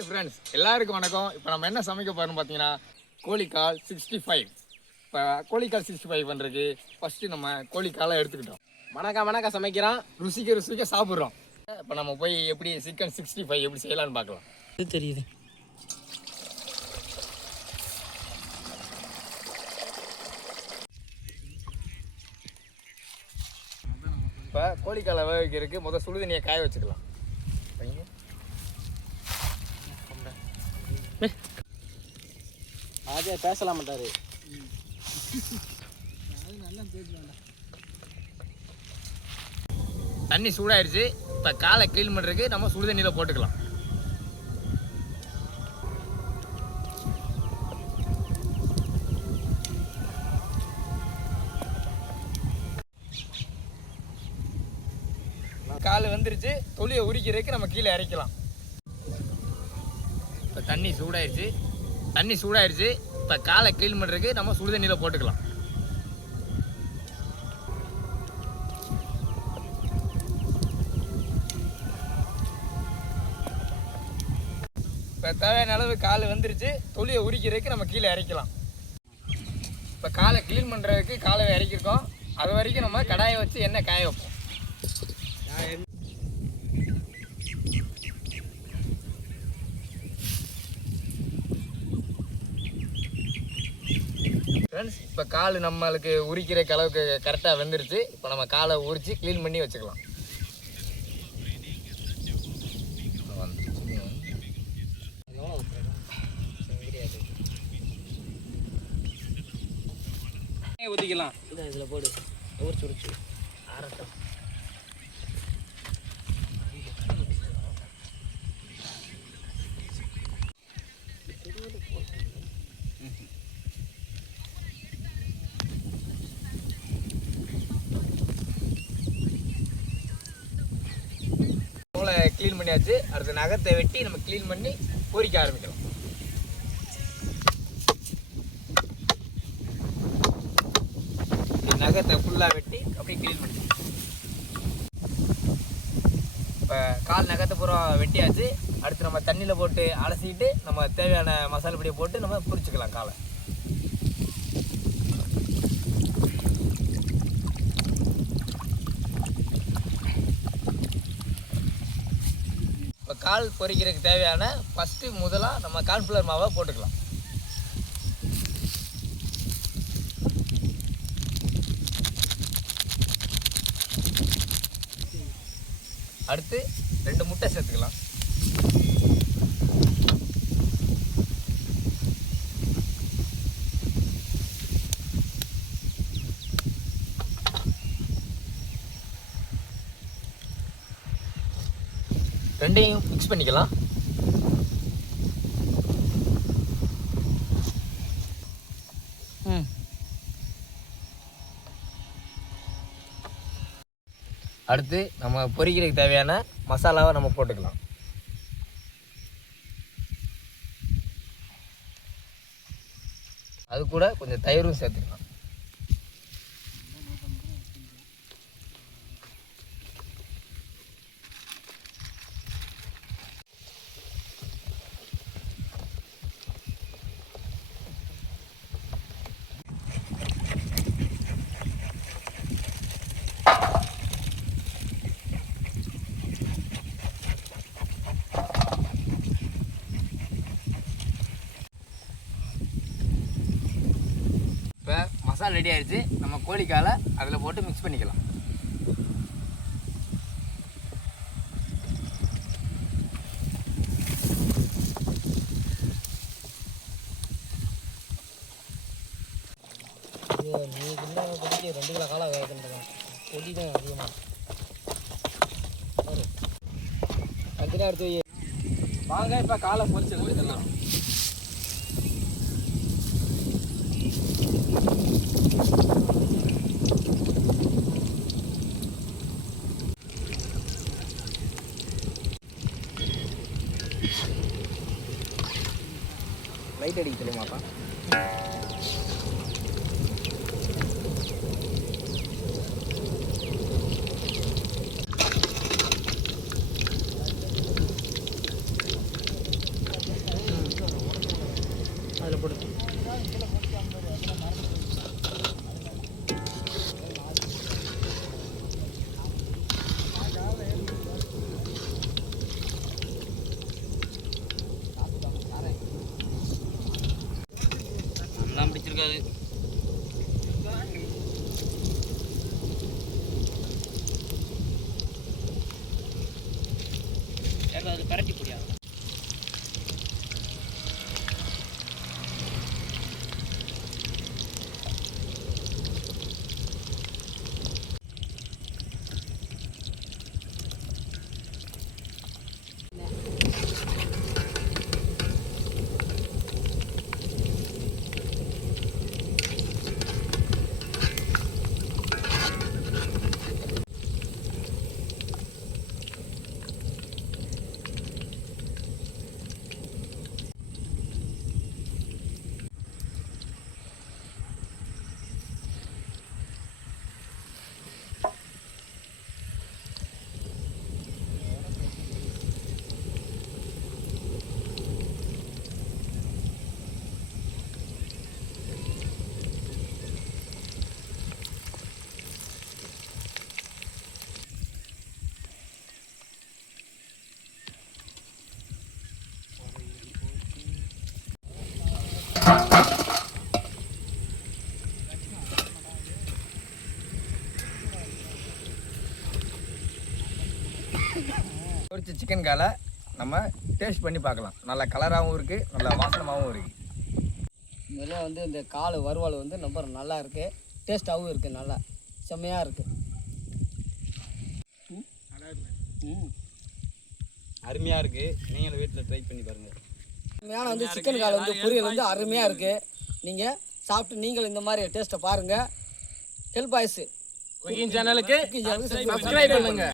Hi friends, எல்லாருக்கும் வணக்கம். இப்போ நம்ம என்ன சமைக்க போகிறோம்னு பார்த்தீங்கன்னா கோழிக்கால் 65. இப்போ கோழிக்கால் 65 பண்ணுறதுக்கு ஃபஸ்ட்டு நம்ம கோழிக்காலை எடுத்துக்கிட்டோம். வணக்கம் சமைக்கிறோம், ருசிக்க சாப்பிட்றோம். இப்போ நம்ம போய் எப்படி சிக்கன் 65 எப்படி செய்யலான்னு பார்க்கலாம். இது தெரியுது. இப்போ கோழிக்காலை வேவிக்கிறதுக்கு முதல் சுடுதண்ணியை காய வச்சுக்கலாம். அதே பேசலாம் மாட்டாரு. தண்ணி சூடாயிருச்சு. இப்போ காலை க்ளீன் பண்ணுறதுக்கு நம்ம சுடுதண்ணியில் போட்டுக்கலாம். கால் வந்துருச்சு. தொலியை உரிக்கிறதுக்கு நம்ம கீழே இறக்கலாம். இப்போ தண்ணி சூடாயிருச்சு. இப்போ காலை க்ளீன் பண்ணுறதுக்கு நம்ம சுடுதண்ணியில் போட்டுக்கலாம். இப்போ தேவையான அளவு கால் வந்துருச்சு. தொலியை உரிக்கிறதுக்கு நம்ம கீழே இறக்கலாம். இப்போ காலை க்ளீன் பண்ணுறதுக்கு காலை இறக்கிருக்கோம். அது வரைக்கும் நம்ம கடாயை வச்சு எண்ணெய் காய வைப்போம். ஃப்ரெண்ட்ஸ், இப்போ கால் நம்மளுக்கு உரிக்கிற அளவுக்கு கரெக்டாக வெந்துருச்சு. இப்போ நம்ம காலை உரித்து க்ளீன் பண்ணி வச்சுக்கலாம். ஊற்றிக்கலாம். இதில் போடு, உரிச்சு ஆரட்டும். க்ளீன் பண்ணியாச்சு. அடுத்த நகத்தை வெட்டி நம்ம க்ளீன் பண்ணி பொரிக்க ஆரம்பிக்கலாம். நகத்தை ஃபுல்லாக வெட்டி அப்படியே க்ளீன் பண்ணி இப்போ கால் நகத்தை பூரா வெட்டியாச்சு. அடுத்து நம்ம தண்ணியில் போட்டு அலசிட்டு நம்ம தேவையான மசாலா பொடியை போட்டு நம்ம பொரிச்சுக்கலாம் காலை. இப்போ கால் பொரிக்கிறதுக்கு தேவையான முதலாக நம்ம கார்ன்ஃப்ளவர் மாவை போட்டுக்கலாம். அடுத்து 2 முட்டை சேர்த்துக்கலாம். ரெண்டையும் மிக்ஸ் பண்ணிக்கலாம். அடுத்து நம்ம பொரிக்கிறதுக்கு தேவையான மசாலாவை நம்ம போட்டுக்கலாம். அது கூட கொஞ்சம் தயிரும் சேர்த்துக்கலாம். மசாலா ரெடி ஆயிடுச்சு. நம்ம கோழிக்காலை அதில் போட்டு மிக்ஸ் பண்ணிக்கலாம். நீ சின்ன பொடிக்கு 2 கிலோ காலை வேகன்றதான் பொடி தான் அதிகமாக. அதுதான் எடுத்து வாங்க. இப்போ காலை பொரிச்சு எடுத்துக்கலாம். லைட் அடிக்க தெரியுமாப்பா? கொடுத்து நம்மளாம் பிடிச்சிருக்காது. அது பரட்டி போடியா பொரிச்ச சிக்கன் காலை நம்ம டேஸ்ட் பண்ணி பார்க்கலாம். நல்லா கலராகவும் இருக்குது, நல்லா வாசனமாகவும் இருக்குது. இதெல்லாம் வந்து இந்த கால் வறுவல் வந்து ரொம்ப நல்லா இருக்குது, டேஸ்ட்டாகவும் இருக்குது, நல்லா செம்மையாக இருக்குது. அருமையாக இருக்குது. நீங்களும் வீட்டில் ட்ரை பண்ணி பாருங்கள். உண்மையான வந்து சிக்கன் கால் வந்து பொரியல் வந்து அருமையாக இருக்குது. நீங்கள் சாப்பிட்டு நீங்கள் இந்த மாதிரி டேஸ்ட்டை பாருங்கள். ஹெல்ப் பாய்ஸ் குக்கிங் சேனலுக்கு சப்ஸ்கிரைப் பண்ணுங்க.